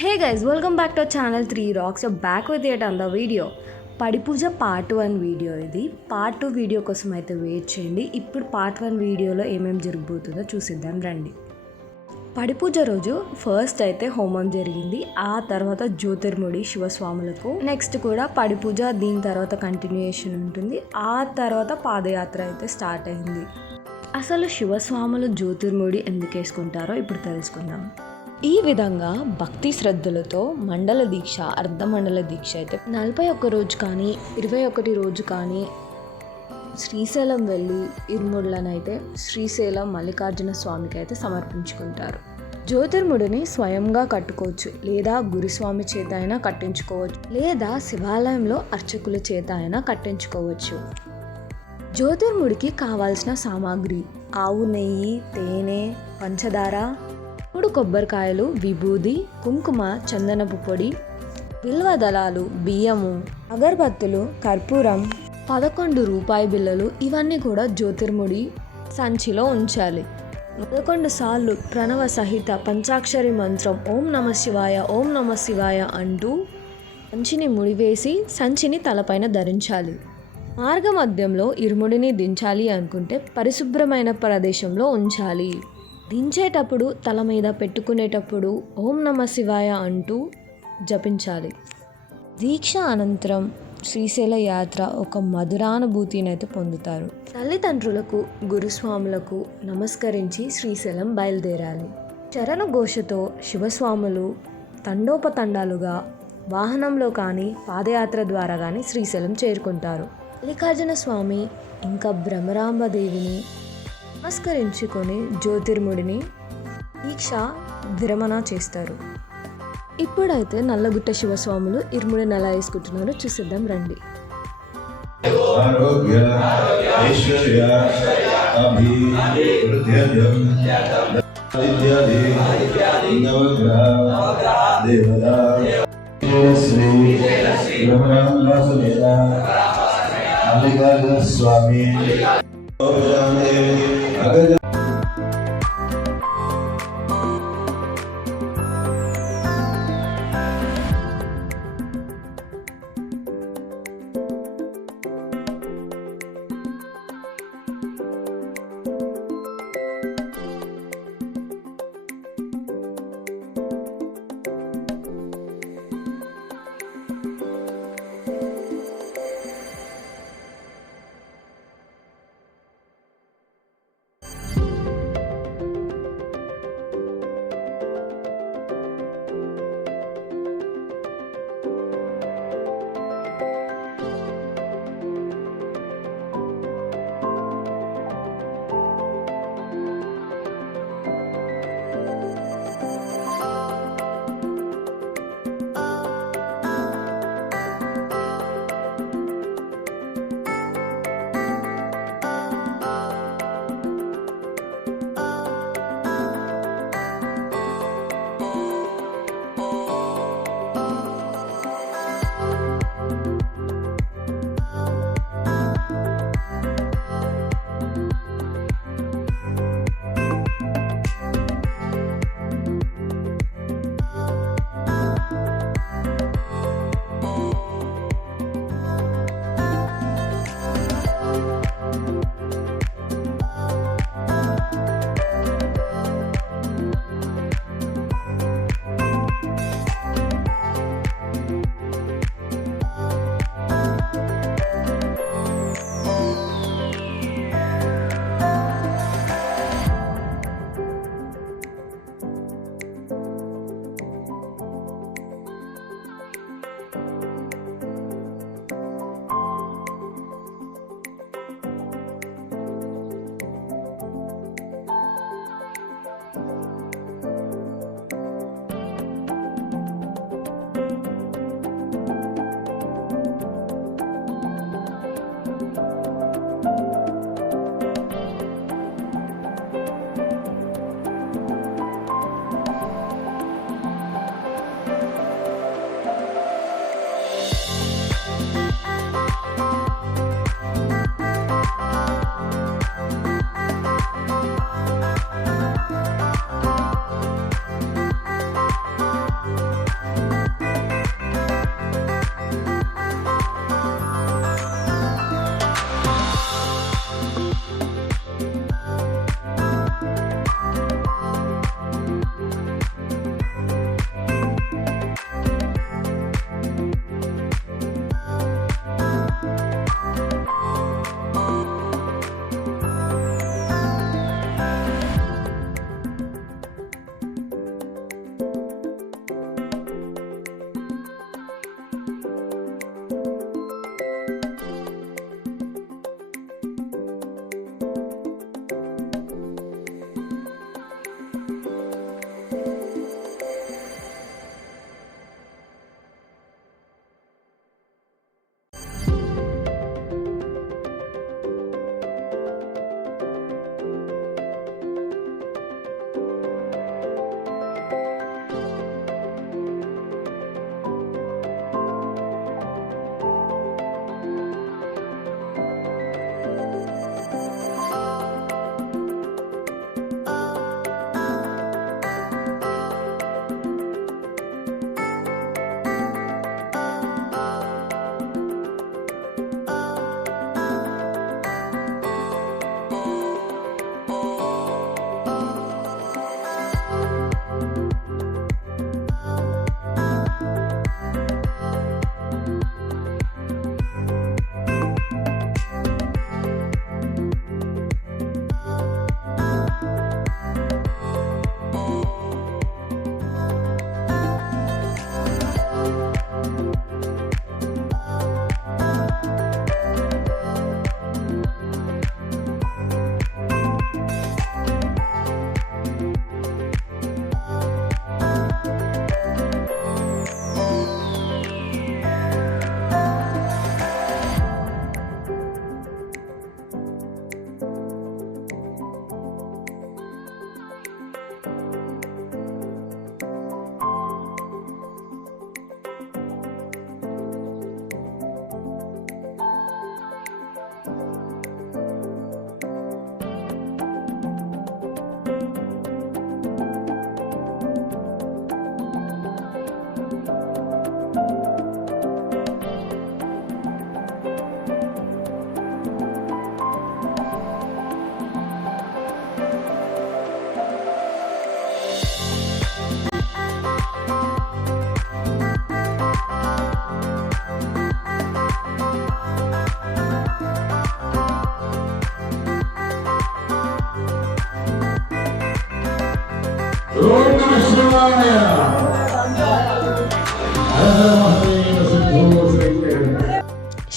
Hey guys, welcome back to channel 3 Rocks. So back with yet another video. పడి పూజ part 1 video ఇది. Part 2 video కోసం అయితే wait చేయండి. ఇప్పుడు పార్ట్ 1 వీడియోలో ఏమేమి జరగబోతుందో చూసిద్దాం రండి. పడి పూజ రోజు ఫస్ట్ అయితే హోమం జరిగింది. ఆ తర్వాత జ్యోతిర్ముడి శివస్వాములకు, నెక్స్ట్ కూడా పడి పూజ, దీని తర్వాత కంటిన్యూయేషన్ ఉంటుంది. ఆ తర్వాత పాదయాత్ర అయితే స్టార్ట్ అయింది. అసలు శివస్వాములు జ్యోతిర్ముడి ఎందుకు వేసుకుంటారో ఇప్పుడు తెలుసుకుందాం. ఈ విధంగా భక్తి శ్రద్ధలతో మండల దీక్ష, అర్ధమండల దీక్ష అయితే 41 రోజు కానీ 21 రోజు కానీ శ్రీశైలం వెళ్ళి ఇరుముడులనైతే శ్రీశైలం మల్లికార్జున స్వామికి అయితే సమర్పించుకుంటారు. జ్యోతిర్ముడిని స్వయంగా కట్టుకోవచ్చు, లేదా గురుస్వామి చేత అయినా కట్టించుకోవచ్చు, లేదా శివాలయంలో అర్చకుల చేత అయినా కట్టించుకోవచ్చు. జ్యోతిర్ముడికి కావాల్సిన సామాగ్రి: ఆవు నెయ్యి, తేనె, పంచదార, 3 కొబ్బరికాయలు, విభూది, కుంకుమ, చందనపు పొడి, బిల్వ దళాలు, బియ్యము, అగరబత్తులు, కర్పూరం, 11 రూపాయి బిళ్ళలు. ఇవన్నీ కూడా జ్యోతిర్ముడి సంచిలో ఉంచాలి. 11 సార్లు ప్రణవ సహిత పంచాక్షరి మంత్రం ఓం నమ శివాయ, ఓం నమ శివాయ అంటూ సంచిని ముడివేసి సంచిని తలపైన ధరించాలి. మార్గ మధ్యంలో ఇరుముడిని దించాలి అనుకుంటే పరిశుభ్రమైన ప్రదేశంలో ఉంచాలి. దించేటప్పుడు, తల మీద పెట్టుకునేటప్పుడు ఓం నమ శివాయ అంటూ జపించాలి. దీక్ష అనంతరం శ్రీశైల యాత్ర ఒక మధురానుభూతిని అయితే పొందుతారు. తల్లిదండ్రులకు, గురుస్వాములకు నమస్కరించి శ్రీశైలం బయలుదేరాలి. చరణ ఘోషతో శివస్వాములు తండోపతండాలుగా వాహనంలో కానీ పాదయాత్ర ద్వారా కానీ శ్రీశైలం చేరుకుంటారు. మల్లికార్జున స్వామి ఇంకా భ్రమరాంబదేవిని నమస్కరించుకొని జ్యోతిర్ముడిని దీక్ష విరమణ చేస్తారు. ఇప్పుడైతే నల్లగుట్ట శివస్వాములు ఇరుముడిని ఎలా వేసుకుంటున్నారో చూసిద్దాం రండి. మల్లికార్జున స్వామి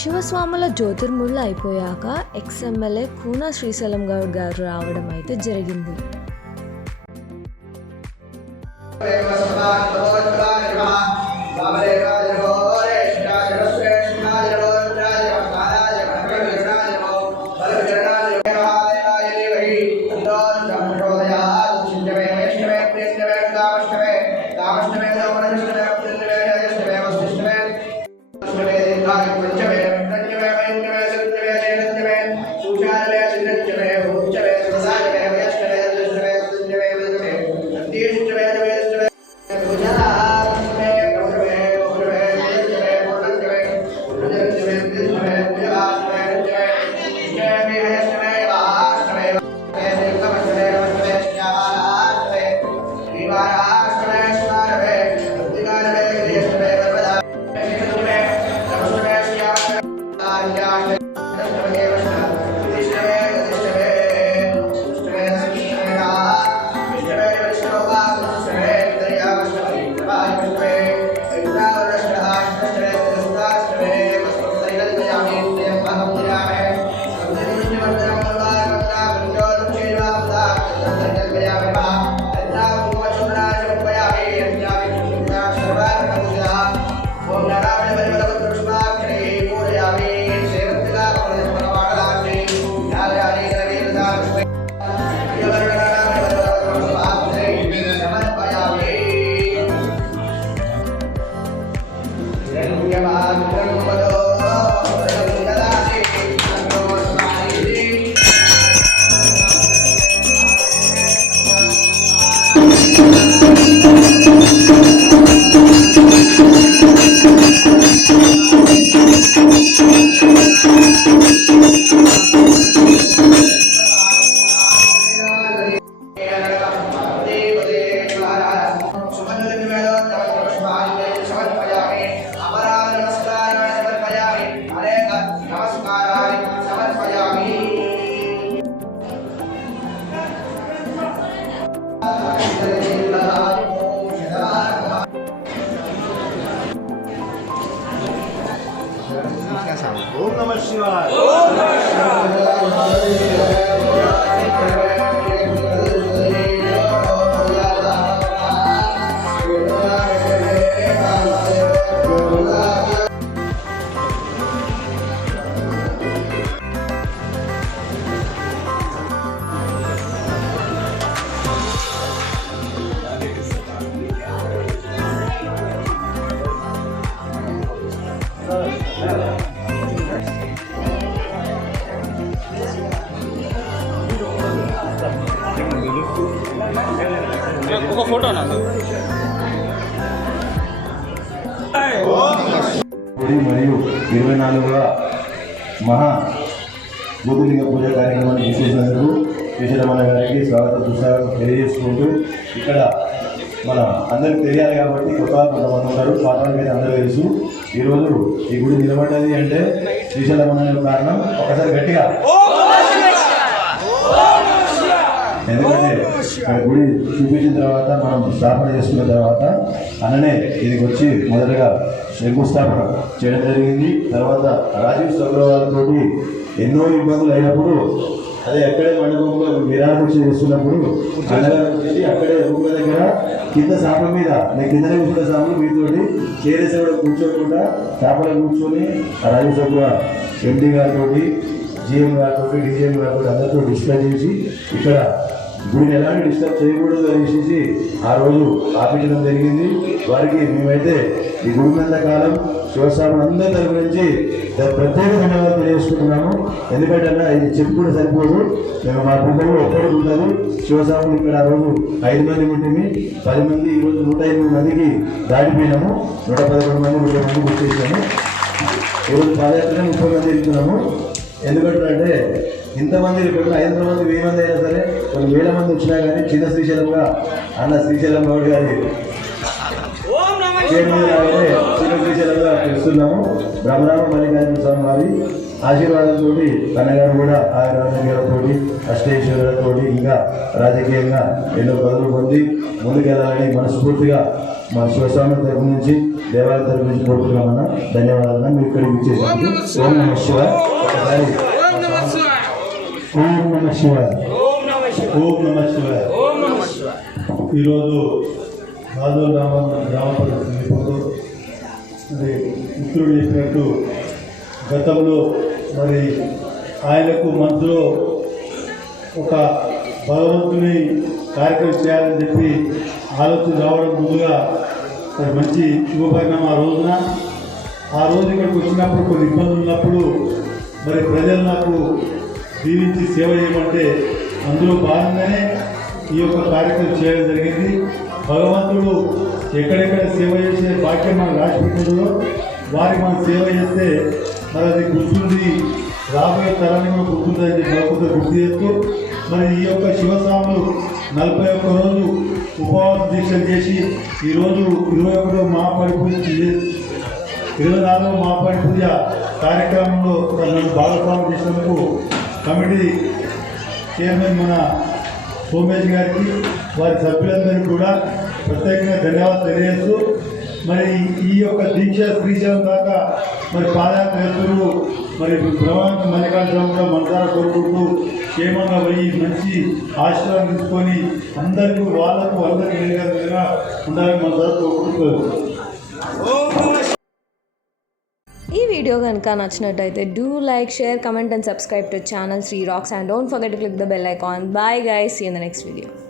శివస్వాముల జ్యోతిర్ముళ్ళు అయిపోయాక ఎక్స్ఎమ్మెల్యే కూన శ్రీశైలం గౌడ్ గారు రావడం అయితే జరిగింది. ఓం నమః శివాయ. ఒక ఫోటో మరియు 24వ మహా జ్యోతిర్లింగ పూజ కార్యక్రమాన్ని విశేషించినందుకు శ్రీశైలమన్న గారికి స్వాగతం సుస్వాగతం తెలియజేసుకుంటూ ఇక్కడ మన అందరికి తెలియాలి కాబట్టి కొత్త కొంతమంది ఉంటారు, పాఠాల మీద అందరూ తెలుసు. ఈరోజు ఈ గుడి నిలబడ్డది అంటే శ్రీశైలమన్న కారణం ఒకసారి గట్టిగా, ఎందుకంటే ఇక్కడ గుడి చూపించిన తర్వాత మనం స్థాపన చేసుకున్న తర్వాత అన్ననే ఇదికి వచ్చి మొదటగా శంకుస్థాపన చేయడం జరిగింది. తర్వాత రాజీవ్ సౌగ్రవాలతో ఎన్నో ఇబ్బందులు అయినప్పుడు అదే అక్కడే మండపంలో విరామర్శ చేస్తున్నప్పుడు అన్నగారు వచ్చి అక్కడే రూమ్ల దగ్గర కింద శాప మీద నేను కిందనే కూర్చున్న శాపలు మీతోటి చేరేసేవాడు కూర్చోకుండా శాపలో కూర్చొని ఆ రాజీవ్ సౌగ్ర ఎండి గారితో జిఎం గారితో డిజిఎం గారితో అందరితో డిస్కస్ చేసి ఇక్కడ గుడిని ఎలాంటి డిస్టర్బ్ చేయకూడదు అనేసి ఆ రోజు ఆపించడం జరిగింది. వారికి మేమైతే ఈ గుడి మీద కాలం శివస్వామి అందరి తరపు నుంచి ప్రత్యేక ధన్యవాదాలు తెలియజేసుకుంటున్నాము. ఎందుకంటే ఇది చెప్పుకుంటే సరిపోదు, మేము మా బృందంలో ఒక్కడికి ఉంటాము. శివస్వామి ఇక్కడ ఆ రోజు 5 మంది ఉంటుంది, 10 మంది ఈరోజు 108 మందికి దాటిపోయినాము. 111 మంది 30 మంది గుర్తించాము. ఈరోజు పాదయాత్ర 30 మంది వెళ్తున్నాము. ఎందుకంటే ఇంతమంది ఇప్పుడు 500 మంది 1000 మంది అయినా సరే కొన్ని వేల మంది వచ్చినా కానీ చిన్న శ్రీశైలంగా అన్న శ్రీశైలం గౌడ్ గారి చిన్న శ్రీశైలంగా తెలుస్తున్నాము. బ్రహ్మరామ మల్లికార్జున స్వామి వారి ఆశీర్వాదంతో కన్నగారు కూడా ఆరోగ్యాలతో అష్టైశ్వర్యాలతో ఇంకా రాజకీయంగా ఎన్నో పదవులు పొంది ముందుకెళ్ళాలని మనస్ఫూర్తిగా మన శివస్వామి తరపు నుంచి దేవాలయం తరపు నుంచి కోరుతున్నామన్నా. ధన్యవాదాలు. మీరు ఇక్కడికి ఇచ్చేసి ఓం నమ శివాయ. ఒకసారి ఓం నమ శివాయ. ఓం నమ శివాయ. ఈరోజు రాజోల్ గ్రామపల్లి సమీపంలో మరి మిత్రుడు చెప్పినట్టు గతంలో మరి ఆయనకు మనసులో ఒక భగవంతుని కార్యక్రమం చేయాలని చెప్పి ఆలోచన రావడం ముందుగా మరి మంచి శుభపరిణామం ఆ రోజు ఇక్కడికి వచ్చినప్పుడు కొన్ని ఇబ్బందులు ఉన్నప్పుడు మరి ప్రజలు నాకు దీవించి సేవ చేయమంటే అందులో భాగంగానే ఈ యొక్క కార్యక్రమం చేయడం జరిగింది. భగవంతుడు ఎక్కడెక్కడ సేవ చేసే భాగ్యం మనం రాసిపెట్టిందో వారికి మనం సేవ చేస్తే మరి అది గుర్తుంది, రాబోయే తరానికి కూడా గుర్తుందని భగవంతుడు గుర్తు చేస్తూ మరి ఈ యొక్క శివస్వాములు 41 రోజు ఉపవాస దీక్షలు చేసి ఈరోజు 21వ మహాపడి పూజ 24వ మహాపడి పూజ కార్యక్రమంలో నన్ను భాగస్వామ్యం చేసినందుకు కమిటీ చైర్మన్ మన సోమేష్ గారికి వారి సభ్యులందరికీ కూడా ప్రత్యేకంగా ధన్యవాదాలు తెలియజేస్తూ మరి ఈ యొక్క దీక్ష శ్రీశైలం దాకా మరి పాదయాత్ర చేస్తున్నారు. మరి బ్రహ్మాండ మల్లికార్జున కూడా మనసారా కోరుకుంటూ క్షేమంగా పోయి మంచి ఆశీర్వాదం తీసుకొని అందరికీ అందరికీ విధంగా ఉండాలని మనసారా కోరుకుంటున్నారు. ఈ వీడియో కనుక నచ్చినట్టయితే do like, share, comment and subscribe to channel 3 Rocks and don't forget to click the bell icon. Bye guys, see you in the next video.